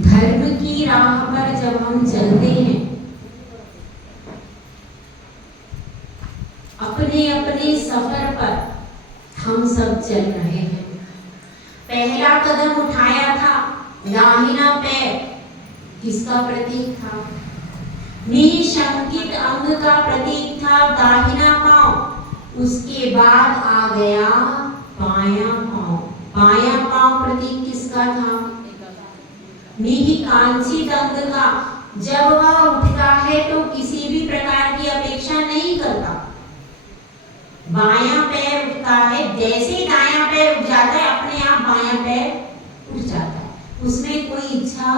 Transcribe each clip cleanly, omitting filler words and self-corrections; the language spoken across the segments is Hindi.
धर्म की राह पर जब हम चलते हैं, अपने अपने सफर पर हम सब चल रहे हैं। पहला कदम उठाया था, दाहिना पैर किसका प्रतीक था? निशंकित अंग का प्रतीक था दाहिना पांव। उसके बाद आ गया बायां पांव। बायां पांव प्रतीक किसका था? निकांक्षित अंग का। जब वह उठता है तो किसी भी प्रकार की अपेक्षा नहीं करता। बायां पैर उठता है, जैसे दायां पैर उठ जाता है अपने आप बायां पैर उठ जाता है, उसमें कोई इच्छा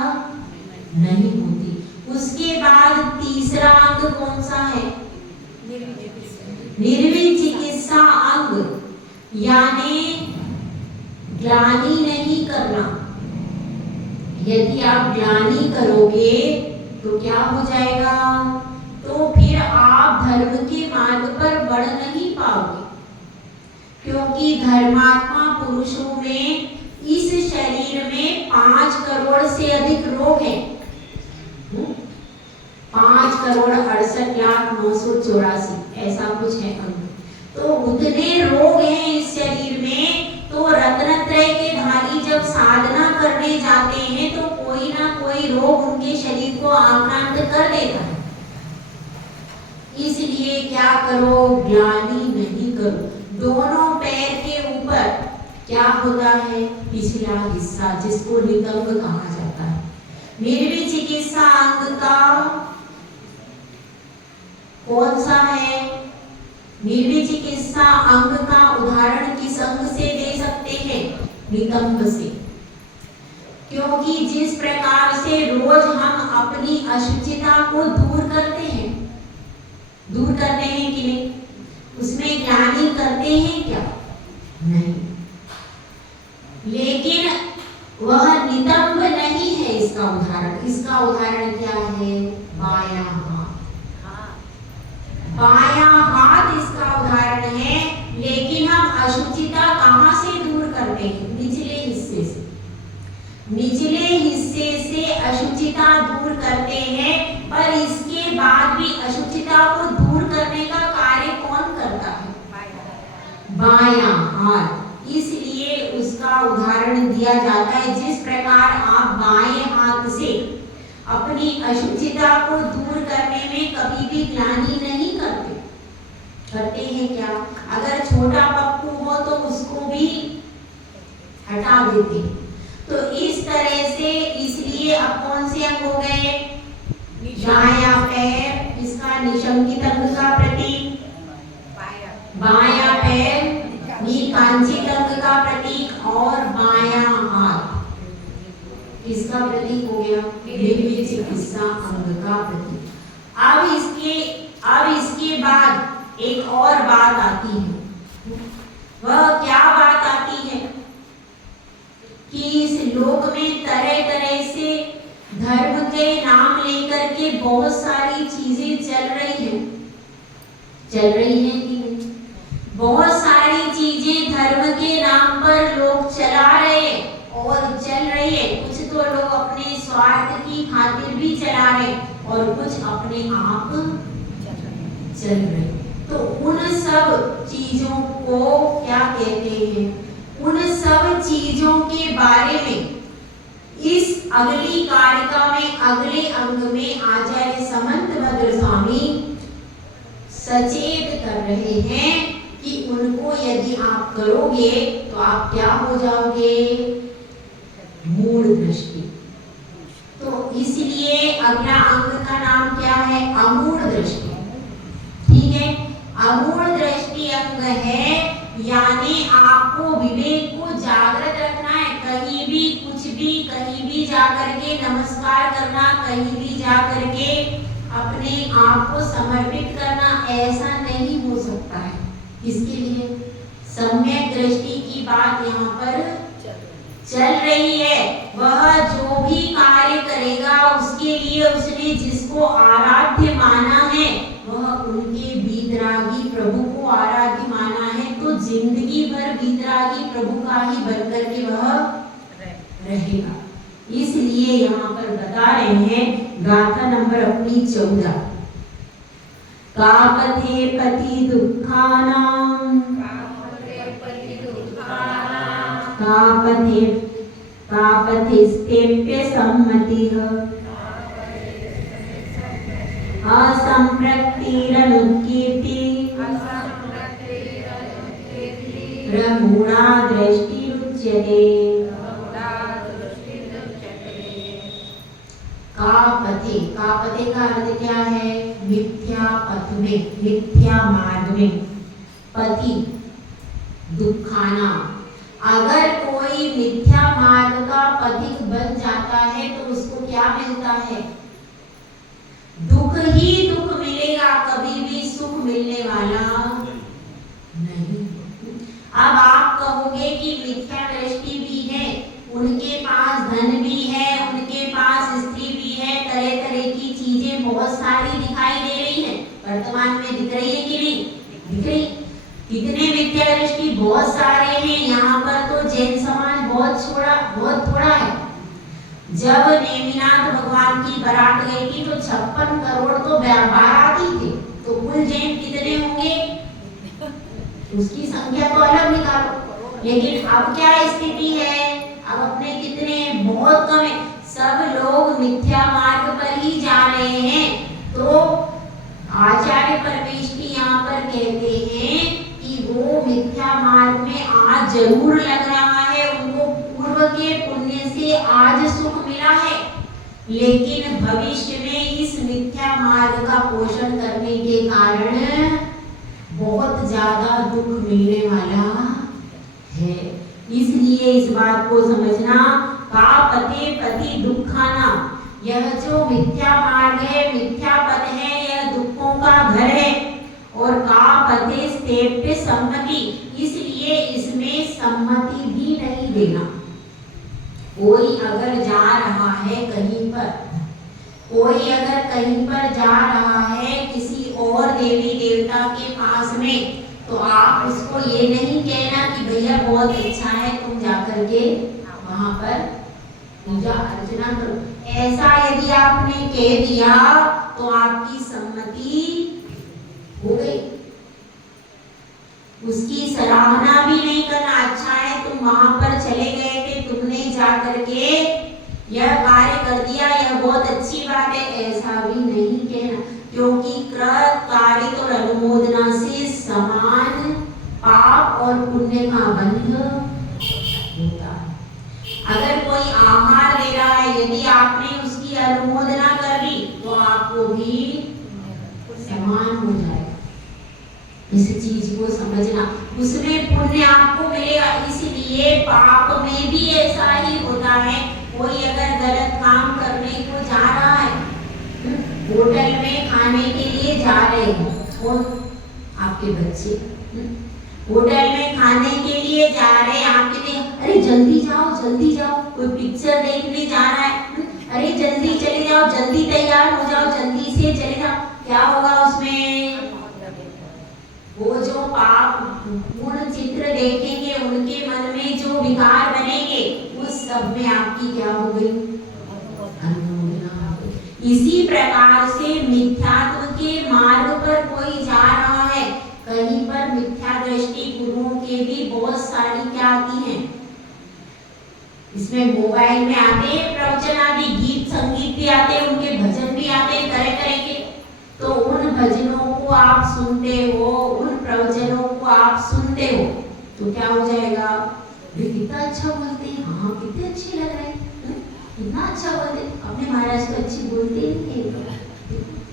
नहीं होती। उसके बाद तीसरा अंग कौन सा है? निर्विचिकित्सा चिकित्सा अंग, यानी ग्लानि नहीं करना। यदि आप ग्लानि करोगे तो क्या हो जाएगा? तो फिर आप धर्म के मार्ग पर बढ़ नहीं पाओगे, क्योंकि धर्मात्मा पुरुषों में इस शरीर में 5 करोड़ से अधिक रोग हैं। 5,68,984 ऐसा कुछ है अंग। तो उतने रोग हैं इस शरीर में। तो रत्नत्रय के धारी जब साधना करने जाते हैं तो कोई ना कोई रोग उनके शरीर को आक्रांत कर देता है। इसलिए क्या करो? ग्लानि नहीं करो। दोनों पैर के ऊपर क्या होता है? पिछला हिस्सा, जिसको नितंब कहा जाता है। निर्विचिकित्सा चिकित्सा अंग का कौन सा है? निर्विचिकित्सा चिकित्सा अंग का उदाहरण किस अंग से दे सकते हैं? नितंब से। क्योंकि जिस प्रकार से रोज हम अपनी अशुचिता को दूर करते हैं कि नहीं? उसमें ग्लानि करते हैं क्या? नहीं। लेकिन वह नितंब नहीं है इसका उदाहरण। इसका उदाहरण क्या है? बायां हाथ। बायां हाथ इसका उदाहरण है। लेकिन हम अशुचिता कहां से दूर करते हैं? निचले हिस्से से। निचले हिस्से से अशुचिता दूर करते हैं, पर इसके बाद भी अशुचिता को दूर करने का कार्य कौन करता है? बायां हाथ। इसलिए उसका उदाहरण दिया जाता है। जिस प्रकार आप बाएं हाथ से अपनी अशुचिता को दूर करने में कभी भी ग्लानि नहीं करते हैं क्या? अगर छोटा पप्पू हो तो उसको भी हटा देते हैं। तो इस तरह से, इसलिए अब कौन से अंग हो गए? दायां पैर, इसका निशंकित अंग का प्रतीक। बायां पैर निकांक्षित अंग का प्रतीक, और बायां हाथ किसका प्रतीक हो गया? निर्विचिकित्सा चिकित्सा अंग का प्रतीक। अब इसके बाद एक और बात आती है। वह क्या बात आती है? कि इस लोक में तरह तरह से धर्म के नाम लेकर के बहुत सारी चीजें चल रही हैं कि नहीं? बहुत सारी चीजें धर्म के नाम पर लोग चला रहे हैं और चल रही है। कुछ तो लोग अपने स्वार्थ की खातिर भी चला रहे और कुछ अपने आप चल रहे। तो उन सब चीजों को क्या कहते हैं? उन सब चीजों के बारे में इस अगली कारिका में, अगले अंग में आचार्य समंतभद्र स्वामी सचेत कर रहे हैं कि उनको यदि आप करोगे तो आप क्या हो जाओगे? मूढ़ दृष्टि। तो इसलिए अगला अंग का नाम क्या है? अमूढ़ दृष्टि। ठीक है, अमूढ़ दृष्टि अंग है, यानी आपको विवेक को जागृत रखना है। कहीं भी कुछ भी, कहीं भी जाकर के नमस्कार करना, कहीं भी जाकर के अपने आप को समर्पित करना, ऐसा नहीं हो सकता है। इसके लिए सम्यक दृष्टि की बात यहाँ पर चल रही है। वह जो भी कार्य करेगा उसके लिए उसने जिसको आराध्य माना है, वह उनके वीतरागी प्रभु को आराध्य माना है, तो जिंदगी भर वीतरागी प्रभु का ही बनकर के वह रहेगा। इसलिए यहाँ पर बता रहे हैं गाथा नंबर अपनी 14। कापथे पति दुखानां कापथेस्तेप्य सम्मतिः असंप्रक्तिरनुकीर्ति रघुणा दृष्टिरुच्यते। कापथे, कापथे का अर्थ क्या है? मिथ्या पथ में, मिथ्या मार्ग में। पथि दुखाना, अगर कोई मिथ्या मार्ग का पथिक बन जाता है तो उसको क्या मिलता है? दुख ही दुख मिलेगा, कभी भी सुख मिलने वाला नहीं। अब आप कहोगे कि मिथ्या दृष्टि भी है, उनके पास धन भी है, उनके पास स्त्री भी है, तरह तरह की चीजें बहुत सारी दिखाई दे रही हैं, वर्तमान में दिख रही है कि नहीं दिख रही? कितने मिथ्या दृष्टि बहुत सारे हैं। यहाँ पर तो जैन समाज बहुत थोड़ा है। जब नेमिनाथ भगवान की बारात गई थी तो 56 करोड़ तो बाराती थे, तो कुल जैन कितने होंगे उसकी संख्या तो अलग निकालो। लेकिन अब क्या स्थिति है? अब अपने कितने बहुत कम है, सब लोग मिथ्या मार्ग पर ही जा रहे हैं। तो आचार्य परमेष्ठी यहाँ पर कहते हैं कि वो मिथ्या मार्ग में आज जरूर लग रहा है, उनको पूर्व के पुण्य से आज सुख मिला है, लेकिन भविष्य में इस मिथ्या मार्ग का पोषण करने के कारण बहुत ज्यादा दुख मिलने वाला है। इसलिए इस बात को समझना, कापथे पति दुखाना, यह जो मिथ्या मार्ग है, मिथ्या पथ है, यह दुखों का घर है। और कापथे स्तेप्य सम्मति, इसलिए इसमें सम्मति भी नहीं देना। कोई अगर जा रहा है कहीं पर, कोई अगर कहीं पर जा रहा है किसी और देवी देवता के पास में, तो आप उसको ये नहीं कहना कि भैया बहुत अच्छा है, तुम जाकर के वहां पर पूजा अर्चना करो। ऐसा यदि आपने कह दिया तो आपकी सम्मति हो गई। उसकी सराहना भी नहीं करना, अच्छा है तुम वहां पर चले गए थे, तुमने जाकर के यह कार्य कर दिया, यह बहुत अच्छी बात है, ऐसा भी नहीं कहना। क्योंकि कृत कार्य और अनुमोदना से समान पाप और पुण्य का बंध होता है। अगर कोई आहार ले रहा है, यदि आपने उसकी अनुमोदना कर ली तो आपको भी समान हो जाएगा। इस चीज को समझना, उसमें पुण्य आपको मिलेगा। इसलिए पाप में भी ऐसा ही होता है। कोई अगर गलत काम करने को जा रहा है, होटल में खाने के लिए जा रहे हैं, और आपके बच्चे होटल में खाने के लिए जा रहे हैं, आप कहते हैं अरे जल्दी जाओ, कोई पिक्चर देखने जा रहा है, अरे जल्दी चले जाओ, जल्दी तैयार हो जाओ, जल्दी से चले जाओ। क्या होगा उसमें? वो जो पाप पूर्ण चित्र देखेंगे, उनके मन में जो विकार बनेंगे, उस सब में आपकी क्या हो गई? अनुमोदना हो गई। इसी प्रकार से मिथ्यात्व के मार्ग पर कोई जा रहा है, कहीं पर मिथ्या दृष्टि गुरुओं के भी बहुत सारी क्या आती हैं, इसमें मोबाइल में आते प्रवचन आदि, गीत संगीत भी आते, उनके भजन भी आते तरह तरह के। तो उन भजनों को आप सुनते हो, उन प्रवचनों को आप सुनते हो, तो क्या हो जाएगा? कितना अच्छा बोलते हैं, हाँ कितने अच्छे लग रहे हैं, कितना अच्छा बोलते, अपने महाराज को अच्छी बोलते नहीं,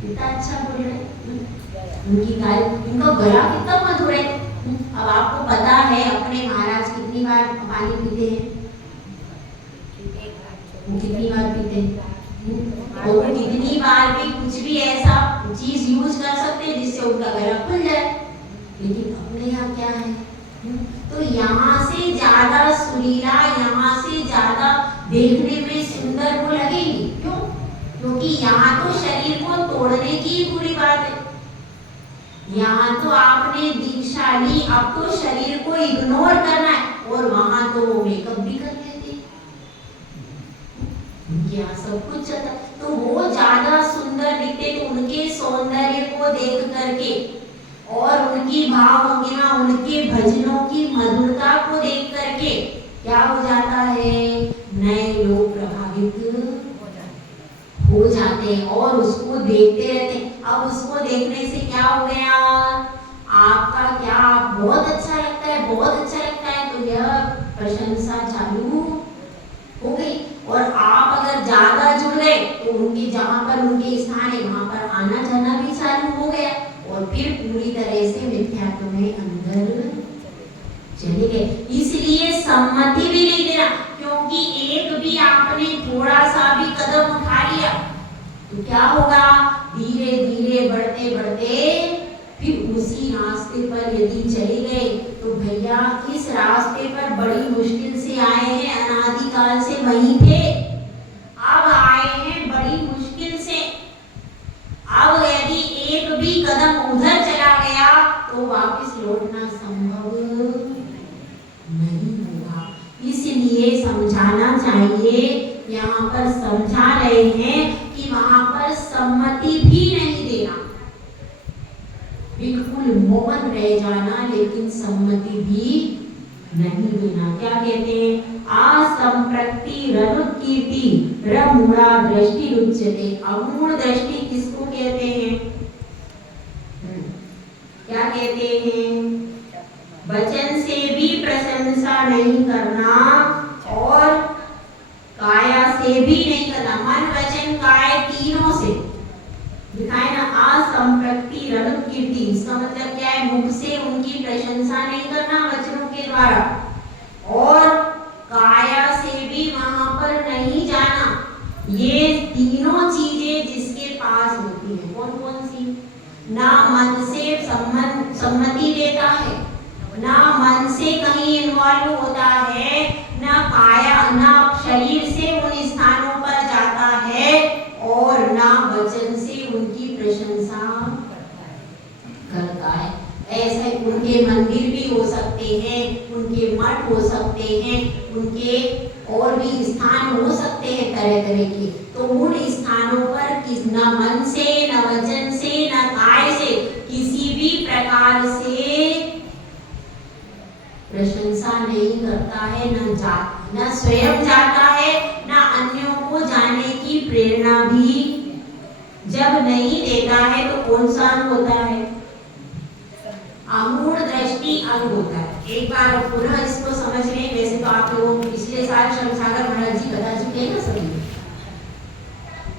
कितना अच्छा बोल रहे हैं, उनकी गाय, उनका गला कितना मधुर है। अब आपको पता है अपने महाराज कितनी बार पानी पीते हैं, वो कितनी बार पीते हैं, और वो कितनी बार भी कुछ भी ऐसा चीज यूज कर सकते हैं जिससे उनका गला खुल जाए। लेकिन अपने यहाँ क्या है? तो यहाँ से ज्यादा सुरीला, यहाँ से ज्यादा देखने में सुंदर वो लगेगी। क्यों? क्योंकि यहाँ तो शरीर को तोड़ने की पूरी बात है। यहाँ तो आपने दीक्षा ली, अब तो शरीर को इग्नोर करना है, और वहां तो वो मेकअप भी कर लेते। उनके यहाँ सब कुछ चलता, तो वो ज्यादा सुंदर दिखते, तो उनके सौंदर्य को देख करके और उनकी भावभंगिमा, उनके भजनों की मधुरता को देख करके क्या हो जाता है, नए लोग प्रभावित हो जाते हैं और उसको देखते रहते हैं। अब उसको देखने से क्या हो गया, आपका क्या बहुत अच्छा लगता है, बहुत अच्छा लगता है, तो यह प्रशंसा चालू हो गई। और आप अगर ज्यादा जुड़ गए तो उनके जहाँ पर उनके स्थान है वहां पर आना जाना भी चालू हो गया और फिर पूरी तरह से मिथ्यात्व में अंदर चले गए। इसलिए सम्मति भी नहीं देना, क्योंकि एक भी आपने थोड़ा सा भी कदम उठा लिया तो क्या होगा, धीरे धीरे बढ़ते बढ़ते फिर उसी रास्ते पर यदि चले गए तो भैया इस रास्ते पर बड़ी मुश्किल से आए हैं, अनादिकाल से वहीं थे, अब आए हैं बड़ी मुश्किल से। अब यदि एक भी कदम उधर चला गया तो वापस लौटना संभव नहीं होगा। इसलिए समझाना चाहिए, यहाँ पर समझा रहे हैं कि वहां पर सम्मति भी नहीं देना, बिल्कुल मौन रह जाना, लेकिन सम्मति भी नहीं देना। क्या कहते हैं, असंप्रति रनुकीर्ति रमूढ़ा दृष्टि रुच्यते। अमूढ़ दृष्टि किसको कहते हैं, क्या कहते हैं, वचन से भी प्रशंसा नहीं करना और काया से भी नहीं करना, मन वचन काय तीनों से दिखाए ना। असंप्रति रनुकीर्ति, इसका मतलब क्या है, मुख से उनकी प्रशंसा नहीं करना वचनों के द्वारा, और काया से भी वहां पर नहीं जाना। ये तीनों चीजें जिसके पास होती है, कौन कौन सी, ना मन से सम्मति देता है, ना मन से कहीं इन्वॉल्व होता है, ना काया ना शरीर से उन स्थानों पर जाता है, और ना वचन से उनकी प्रशंसा करता है। ऐसे उनके मंदिर भी हो सकते हैं, उनके मठ हो सकते हैं, उनके और भी स्थान हो सकते हैं तरह तरह के, तो उन स्थानों पर न मन से, न वचन से, न काय से किसी भी प्रकार से प्रशंसा नहीं करता है, न स्वयं जाता है, न अन्यों को जाने की प्रेरणा भी जब नहीं देता है तो कौन सा अंग होता है, अमूढ़ दृष्टि अंग होता है। एक बार पुनः इसको समझ लें, वैसे तो आप लोग पिछले साल शमसागर महाराज जी बता चुके हैं ना सभी,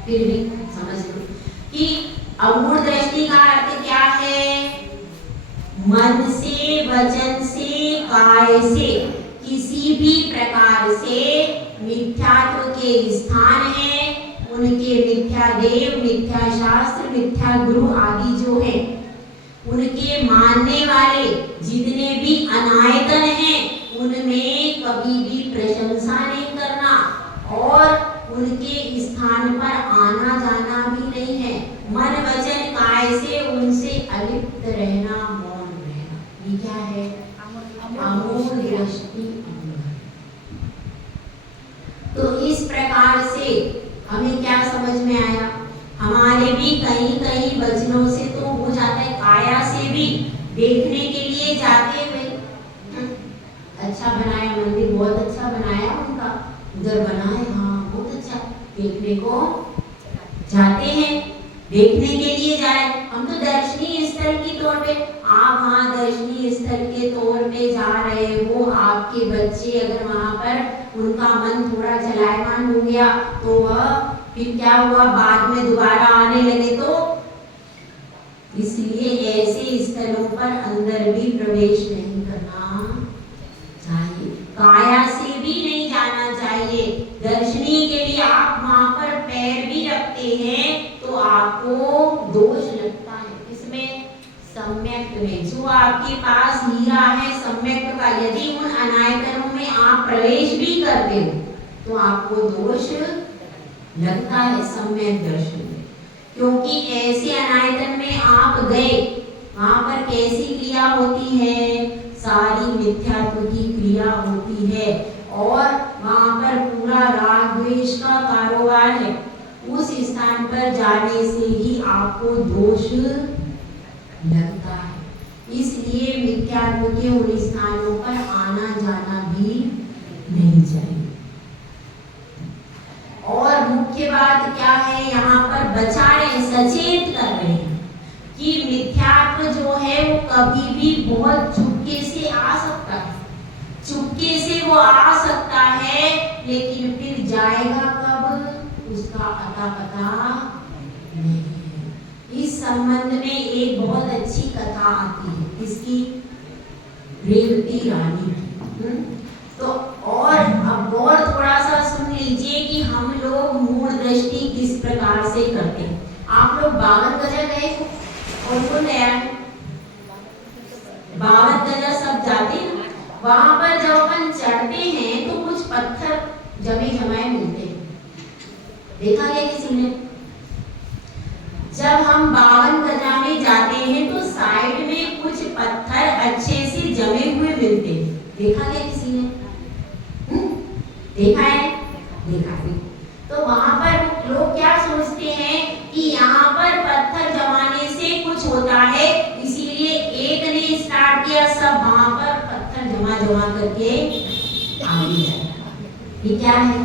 फिर भी समझ लो कि अमूढ़ दृष्टि का अर्थ क्या है, मन से, वचन से, काय से किसी भी प्रकार से मिथ्यात्व के स्थान है, उनके मिथ्या देव, मिथ्या शास्त्र, मिथ्या गुरु आदि जो है, उनके मानने वाले जितने भी अनायतन हैं, उनमें कभी भी प्रशंसा नहीं करना और उनके स्थान पर आना जाना भी नहीं है। मन वचन काय से उनसे अलिप्त रहना, मौन रहना, ये क्या है, अमूढ़ दृष्टि। तो इस प्रकार से हमें क्या समझ में आया, हमारे भी कहीं कहीं वचनों से तो हो जाता है, काया से भी देखने के लिए जाते हुए, अच्छा बनाया मंदिर, बहुत अच्छा बनाया उनका, उधर बना है, हाँ बहुत अच्छा, देखने को जाते हैं, देखने के लिए जाए। हम तो दर्शनीय स्थल की तौर पे, आप वहाँ दर्शनीय स्थल के तौर पे जा रहे हो, आपके बच्चे अगर वहाँ पर उनका मन थोड़ा चलायमान हो गया तो वह फिर क्या हुआ, बाद में दोबारा आने लगे, तो इसलिए ऐसे स्थलों पर अंदर भी प्रवेश नहीं करना चाहिए, काया से भी नहीं जाना चाहिए। दर्शनीय के लिए आप वहां पर पैर भी रखते हैं तो आपको दोष लगता है, इसमें सम्यक में, जो आपके पास हीरा है सम्यक का, यदि उन अनायतनों में आप प्रवेश भी करते हो तो आपको दोष लगता है सम्यक दर्शन में, क्योंकि ऐसे अनायतन में आप गए, वहां पर कैसी क्रिया होती है, सारी मिथ्यात्व की क्रिया होती है, और वहां पर पूरा राग रागद्वेष का कारोबार है, उस स्थान पर जाने से ही आपको दोष लगता है। इसलिए मिथ्यात्व के उन स्थानों पर आना जाना भी नहीं चाहिए। और मुख्य बात क्या है, यहाँ पर बचा रहे, सचेत कर रहे हैं कि मिथ्यात्व जो है वो कभी भी बहुत चुपके से आ सकता है, चुपके से वो आ सकता है, लेकिन फिर जाएगा कब, उसका अता पता नहीं है। इस संबंध में एक बहुत अच्छी कथा आती है, इसकी रेवती रानी की। तो और अब और थोड़ा सा सुन लीजिए कि हम लोग मूढ़ दृष्टि किस प्रकार से करते हैं। आप लोग 52 गजा गए थे, और कौन गया है? 52 गजा सब जाते हैं। वहां पर जब अपन चढ़ते हैं तो कुछ पत्थर जमे जमाए मिलते हैं, देखा क्या किसी ने? जब हम 52 गजा में जाते हैं तो साइड में कुछ पत्थर अच्छे से जमे हुए मिलते हैं, देखा क्या किसी ने? देखा है? देखा है। तो वहां पर लोग क्या सोचते हैं कि यहाँ पर पत्थर जमाने से कुछ होता है, इसीलिए एक ने स्टार्ट किया, सब वहां पर पत्थर जमा जमा करके आगे जाए। ये क्या है?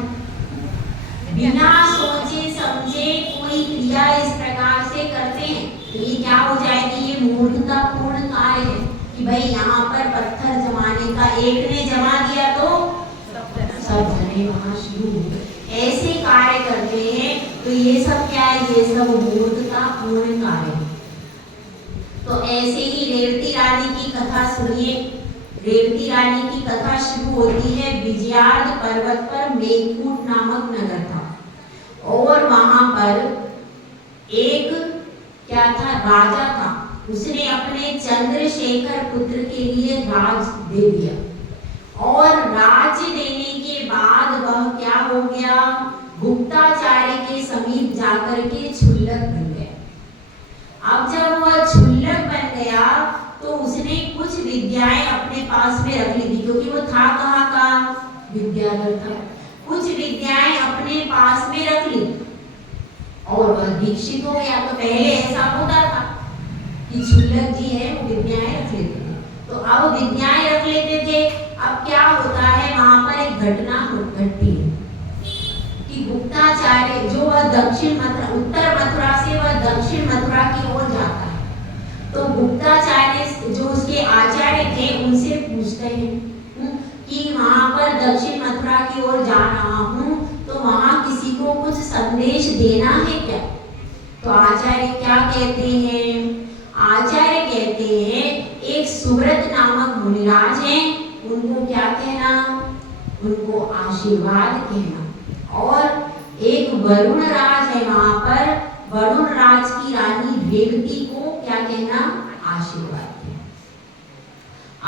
बिना सोचे समझे कोई क्रिया इस प्रकार से करते हैं, तो ये क्या हो जाएगी? ये मूर्खतापूर्ण कार्य है कि भाई यहाँ पर पत्थर जमाने का, एक ने जमा दिया तो सब जने वहां शुरू हो गए, ऐसे कार्य करते हैं। तो ये सब क्या है? ये सब मूर्खतापूर्ण कार्य है। तो ऐसे ही रेवती रानी की कथा सुनिए। रेवती रानी की कथा शुरू होती है, विजयार्ध पर्वत पर मेघकूट नामक नगर था, और वहां पर एक क्या था? राजा था। उसने अपने चंद्रशेखर पुत्र के लिए राज दे दिया, और राज्य देने के बाद वह क्या हो गया? गुप्ताचार्य के समीप जाकर के क्षुल्लक बन गया। अब जब वह क्षुल्लक बन गया तो उसने कुछ विद्याएं अपने पास में रख ली थी, क्योंकि वो था कहाँ का? विद्याधर था। कुछ विद्याएं अपने पास में रख ली और वह दीक्षित हो गया। तो पहले ऐसा होता था कि क्षुल्लक जी है वो विद्याएं रख लेते थे, तो अब विद्याएं रख लेते थे। अब क्या होता है? वहां पर एक घटना घटती है कि गुप्ताचार्य जो वह दक्षिण मथुरा, उत्तर मथुरा से वह दक्षिण मथुरा की ओर जाता है, तो गुप्ताचार्य जो उसके आचार्य थे उनसे पूछते हैं कि वहां पर दक्षिण मथुरा की ओर जा रहा हूँ, तो वहां किसी को कुछ संदेश देना है क्या? तो आचार्य क्या कहते हैं? आचार्य कहते हैं एक सुव्रत नामक मुनिराज हैं, उनको क्या कहना? उनको आशीर्वाद कहना। और एक वरुण राज है वहां पर, वरुण राज की रानी रेवती को क्या कहना? आशीर्वाद कहना।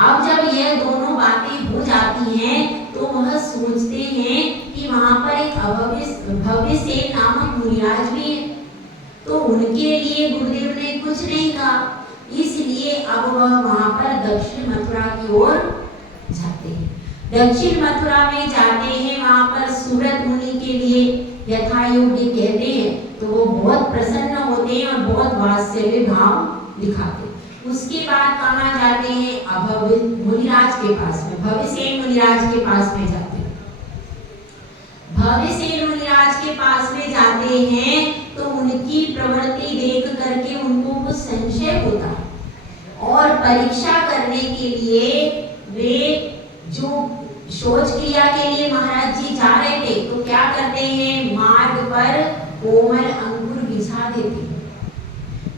अब जब यह दोनों बातें हो जाती हैं तो वह सोचते हैं कि वहां पर एक भव्य सेन नामक मुनिराज भी है, तो उनके लिए गुरुदेव ने कुछ नहीं कहा, इसलिए अब वह वहां पर दक्षिण मथुरा की ओर जाते हैं। दक्षिण मथुरा में जाते हैं, वहां पर सुव्रत मुनि के लिए यथा योग्य कहते हैं, तो वो बहुत प्रसन्न होते हैं और बहुत वात्सल्य भाव दिखाते हैं। उसके बाद कहाँ जाते हैं? अभव्य मुनिराज के पास में, भव्यसेन मुनिराज के पास में जाते हैं। भव्यसेन मुनिराज के पास में जाते हैं तो उनकी प्रवृत्ति देख करके उनको कुछ संशय होता है, और परीक्षा करने के लिए वे जो शौच क्रिया के लिए महाराज जी जा रहे थे, तो क्या करते हैं? मार्ग पर कोमल अंकुर बिछा देते हैं।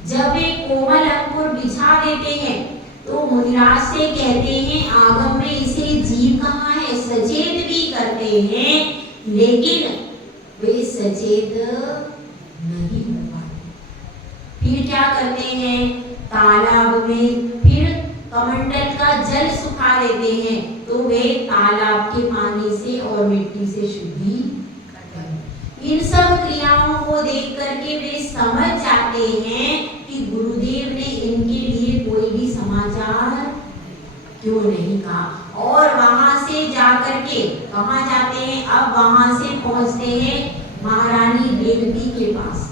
जब वे कोमल अंकुर बिछा देते हैं तो मुनिराज से कहते हैं, आगम में इसे जीव कहाँ है? सचेत भी करते हैं, लेकिन वे सचेत नहीं हो पाते। फिर क्या करते हैं? तालाब में फिर कमंडल का जल सुखा देते हैं, तो वे तालाब के पानी से और मिट्टी से शुद्धि करते हैं। इन सब क्रियाओं को देख करके वे समझ जाते हैं कि गुरुदेव ने इनके लिए कोई भी समाचार क्यों नहीं कहा, और वहां से जाकर के कहाँ जाते हैं, अब वहां से पहुंचते हैं महारानी रेवती के पास।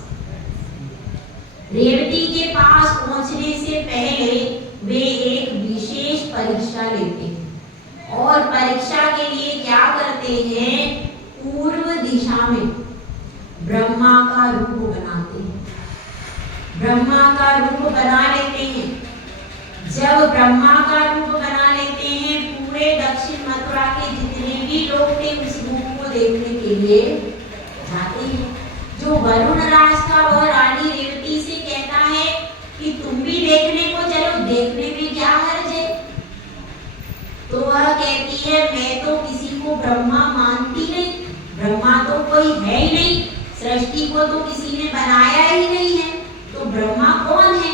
रेवती के पास पहुंचने से पहले वे एक विशेष परीक्षा लेते हैं और परीक्षा के लिए क्या करते हैं, पूर्व दिशा में ब्रह्मा का रूप बनाते हैं। ब्रह्मा का रूप बना लेते हैं। जब ब्रह्मा का रूप बना लेते हैं, पूरे दक्षिण मथुरा के जितने भी लोग थे उस रूप को देखने के लिए जाते हैं। जो वरुण राज था वह रानी रेवती से कहता है कि तुम भी देखने को चलो, देखने में क्या हर्ज है। तो वह कहती है मैं तो किसी को ब्रह्मा मानती नहीं, ब्रह्मा तो कोई है ही नहीं, सृष्टि को तो किसी ने बनाया ही नहीं है, तो ब्रह्मा कौन है,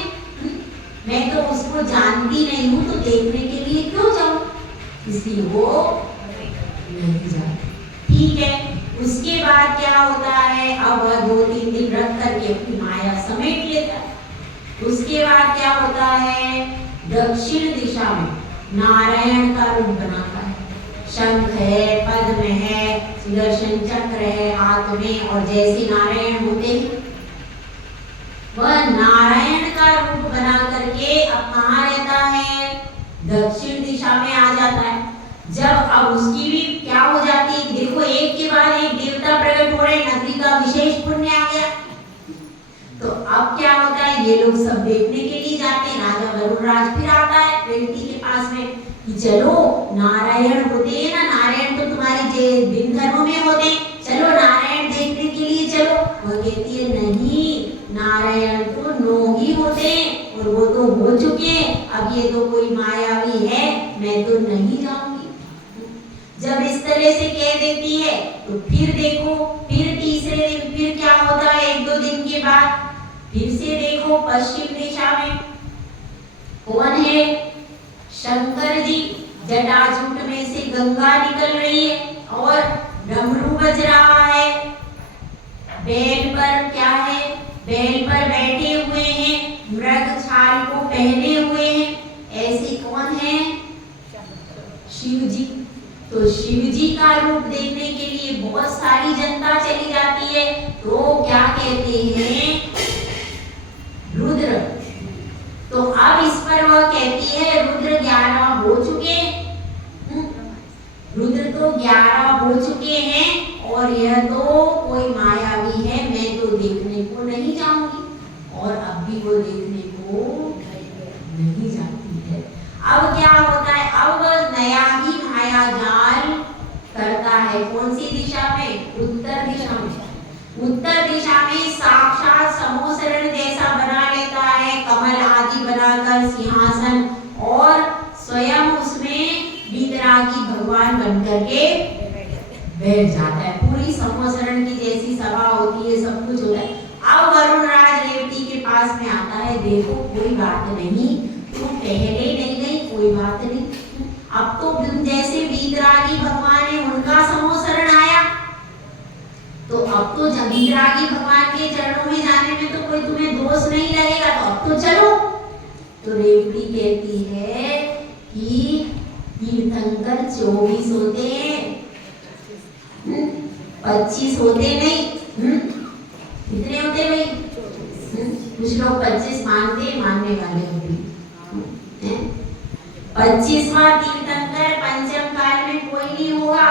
मैं तो उसको जानती नहीं हूँ, तो देखने के लिए क्यों जाऊं, इसलिए वो नहीं जाती। ठीक है, उसके बाद क्या होता है, अब वह 2-3 दिन रख करके अपनी माया समेट लेता है। उसके बाद क्या होता है, दक्षिण दिशा में नारायण का रूप बनाता है। शंख है, पद्म है, सुदर्शन चक्र है हाथ में, और जैसे नारायण होते हैं वह नारायण का रूप बना करके अब कहाँ रहता है, दक्षिण दिशा में आ जाता है। जब अब उसकी भी क्या हो जाती है, देखो एक के बाद एक देवता प्रकट हो रहे, नगरी का विशेष पुण्य आ गया। तो अब क्या होता है, ये लोग सब देखने के लिए जाते हैं। राजा वरुण राज फिर आता है रेवती के पास में कि चलो नारायण होते हैं ना, नारायण तो तुम्हारे दिन धर्म में होते हैं, चलो नारायण देखने के लिए चलो। वो कहती है नहीं, नारायण तो 9 ही होते हैं और वो तो हो चुके हैं, अब ये तो कोई मायावी है, मैं तो नहीं जाऊंगी। जब इस तरह से कह देती है तो फिर देखो, फिर तीसरे दिन फिर क्या होता है, 1-2 दिन के बाद फिर से देखो पश्चिम दिशा में कौन है, शंकर जी। जटाजूट में से गंगा निकल रही है और डमरू बज रहा है। बैल पर क्या है, बैल पर बैठे हुए हैं, मृग छाल को पहने हुए हैं, ऐसे कौन है, शिव जी। तो शिव जी का रूप देखने के लिए बहुत सारी जनता चली जाती है। तो क्या कहते हैं, रुद्र। तो अब इस पर वह कहती है रुद्र 11 हो चुके, रुद्र तो 11 हो चुके हैं और यह तो कोई मायावी है, मैं तो देखने को नहीं जाऊंगी। और अब भी वो देखने को नहीं जाती है। अब क्या होता है, अब नया ही माया जाल करता है। कौन सी दिशा में, उत्तर दिशा में। उत्तर दिशा में साक्षात समोसरण जैसा बना लेता है, कमल आदि बनाकर सिंहासन, और स्वयं उसमें वीतरागी भगवान बनकर के बैठ जाता है। पूरी समोसरण की जैसी सभा होती है, सब कुछ होता है। अब वरुण राज रेवती के पास में आता है, देखो कोई बात नहीं, तुम पहले नहीं गई, कोई बात नहीं, अब तो जैसे वीतरागी भगवान है उनका समोसरण आया, तो अब तो वीतरागी भगवान के चरणों में जाने में तो कोई तुम्हें दोष नहीं लगेगा, तो अब तो चलो। तो रेवती कहती है कि तीर्थंकर 24 होते हैं, 25 होते नहीं, कितने होते भाई, कुछ लोग 25 मानते, मानने वाले होते, 25वां तीर्थंकर पंचम काल में कोई नहीं होगा,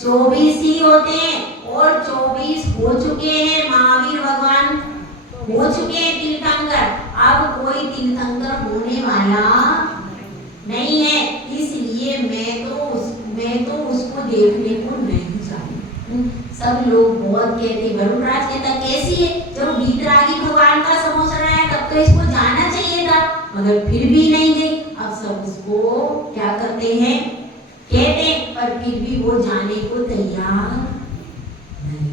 24 ही होते हैं। और 24 हो चुके हैं, महावीर भगवान हो चुके हैं तीर्थंकर, अब कोई तीर्थंकर होने वाला नहीं है, इसलिए मैं तो उसको देखने को नहीं चाहती। सब लोग बहुत कहते, वरुण राज कहता कैसी है, जब वीतरागी भगवान का समोसरण आया तब तो इसको जाना चाहिए था, मगर फिर भी नहीं गई। अब सब उसको क्या करते हैं, कहते, पर फिर भी वो जाने को तैयार नहीं,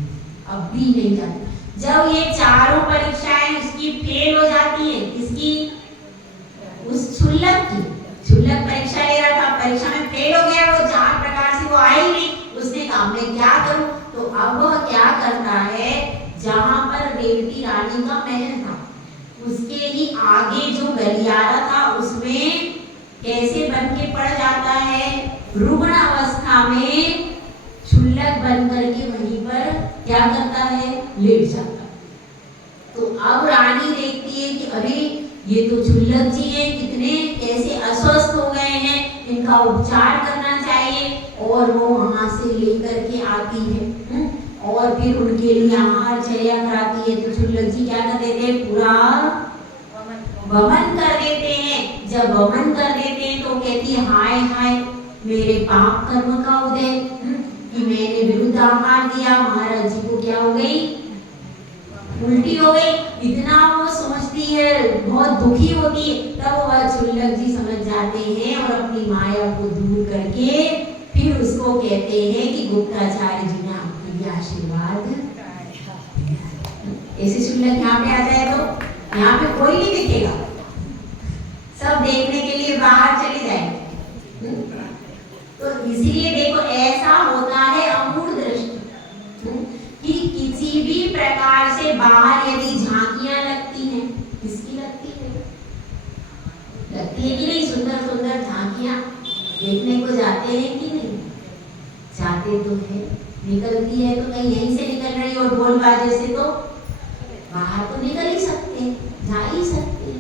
अब भी नहीं जाती। जब ये चारों परीक्षाएं उसकी फेल हो जाती है, इसकी उस क्षुल्लक परीक्षा ले रहा था, परीक्षा में फेल हो गया, वो 4 प्रकार से वो आई नहीं, उसने कहा मैं क्या करूं। तो अब वह क्या करता है, जहां पर रेवती रानी का महल था उसके ही आगे जो गलियारा था उसमें कैसे बन के पड़ जाता है, रुग्ण अवस्था में क्षुल्लक बन करके वहीं पर क्या करता है, लेट जाता। तो अब रानी देखती है कि अरे ये तो क्षुल्लक जी हैं, कितने कैसे अस्वस्थ हो गए हैं, इनका उपचार करना चाहिए। और वो वहां से लेकर के आती है और फिर उनके लिए आहार चर्या कराती है। तो क्षुल्लक जी क्या कर देते हैं, पूरा वमन कर देते हैं। जब वमन कर देते हैं तो कहती है हाय हाय मेरे पाप कर्म का उदय कि मैंने विरुद्ध आहार दिया, महाराज जी को क्या हो गई, उल्टी हो गई। इतना वो समझती है, बहुत दुखी होती है। तब वह क्षुल्लक जी समझ जाते हैं और अपनी माया को दूर करके फिर उसको कहते हैं कि गुप्ताचार्य जी ने आपके लिए आशीर्वाद। ऐसे क्षुल्लक यहाँ पे आ जाए तो यहाँ पे कोई नहीं दिखेगा, सब देखने के लिए बाहर चले जाएंगे। तो इसलिए देखो ऐसा होता है अमूढ़ दृष्टि कि किसी भी प्रकार से बाहर यदि झांकियां लगती हैं, किसकी लगती है, लगती है कि नहीं, सुंदर सुंदर झांकियां देखने को जाते हैं कि नहीं, जाते तो है, निकलती है तो कहीं यहीं से निकल रही और ढोल बाजे से तो बाहर तो निकल ही सकते, जा ही सकते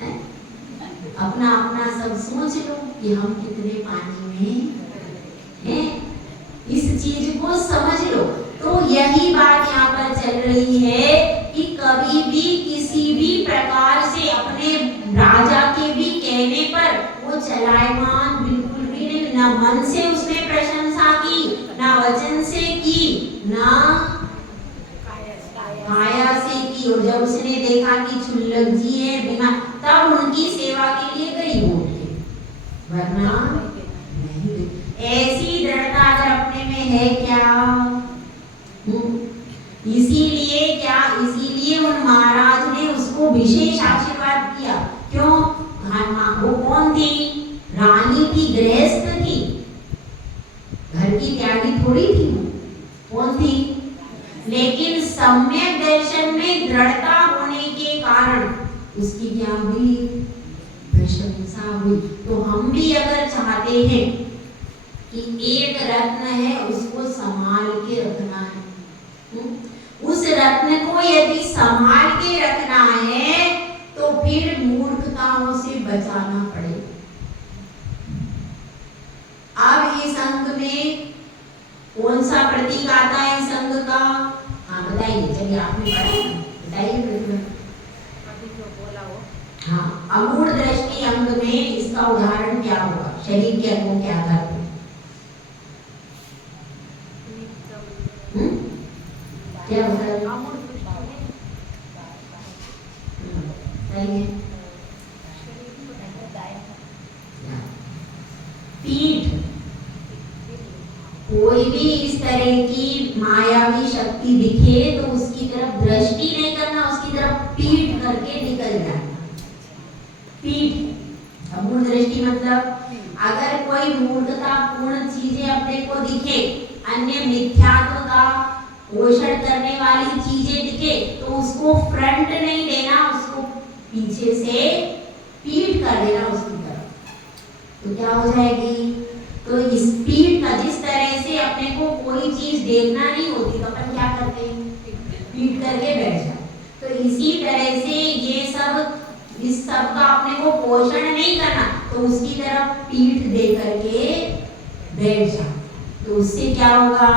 हैं। अपना अपना सब सोच लो कि हम कितने पानी में हैं, इस चीज को समझ लो। तो यही बात यहाँ पर चल रही है कि कभी भी किसी भी प्रकार से अपने राजा के भी कहने पर वो चलायमान बिल्कुल भी नहीं, ना मन से उसने प्रशंसा की, ना वचन से की, ना काया से की। और जब उसने देखा कि क्षुल्लक जी है बीमार, तब उनकी सेवा के लिए गई होगी, वरना नहीं। ऐसी दृढ़ता अगर अपने में है क्या, इसीलिए क्या, इसीलिए उन महाराज ने उसको विशेष आशीर्वाद किया। क्यों, वो कौन थी, रानी थी, गृहस्थ थी, घर की त्यागी थोड़ी थी, कौन थी, लेकिन सम्यक दर्शन में दृढ़ता होने के कारण उसकी क्या हुई, प्रशंसा हुई। तो हम भी अगर चाहते हैं कि एक रत्न है उसको संभाल के रखना है, उस रत्न को यदि संभाल के रखना है तो फिर मूर्खताओं से बचाना पड़ेगा। अब इस अंग में कौन सा प्रतीक आता है इस अंग का, हाँ बताइए, चलिए आपने पढ़ा, बताइए बिल्कुल। हाँ, अमूढ़ दृष्टि अंग में इसका उदाहरण क्या होगा, शरीर के अंगों के आधार पर क्या होता है, पीठ, कोई भी इस तरह की मायावी शक्ति दिखे तो उसकी तरफ दृष्टि नहीं करना, उसकी तरफ पीठ करके निकल जाना। पीठ अमूढ़ दृष्टि मतलब अगर कोई मूर्खतापूर्ण चीजें अपने को दिखे, अन्य मिथ्यात्व का पोषण करने वाली चीजें दिखे तो उसको फ्रंट नहीं देना, उसको पीछे से पीठ कर देना उसकी तरफ, तो क्या हो जाएगी। तो इस पीठ का जिस तरह से अपने को कोई चीज देखना नहीं होती तो अपन क्या करते हैं, पीठ करके बैठ जाते। तो इसी तरह से ये सब, इस सब का अपने को पोषण नहीं करना तो उसकी तरफ पीठ दे करके बैठ जाते। तो उससे क्या होगा,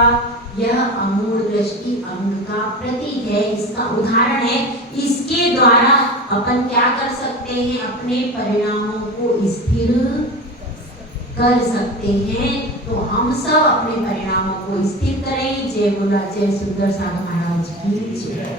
यह अमूढ़ दृष्टि अंग का प्रतीक है, इसका उदाहरण है। इसके द्वारा अपन क्या कर सकते हैं, अपने परिणामों को स्थिर कर सकते हैं। तो हम सब अपने परिणामों को स्थिर करें। जय बोला जय सुंदर सागर महाराज की जय।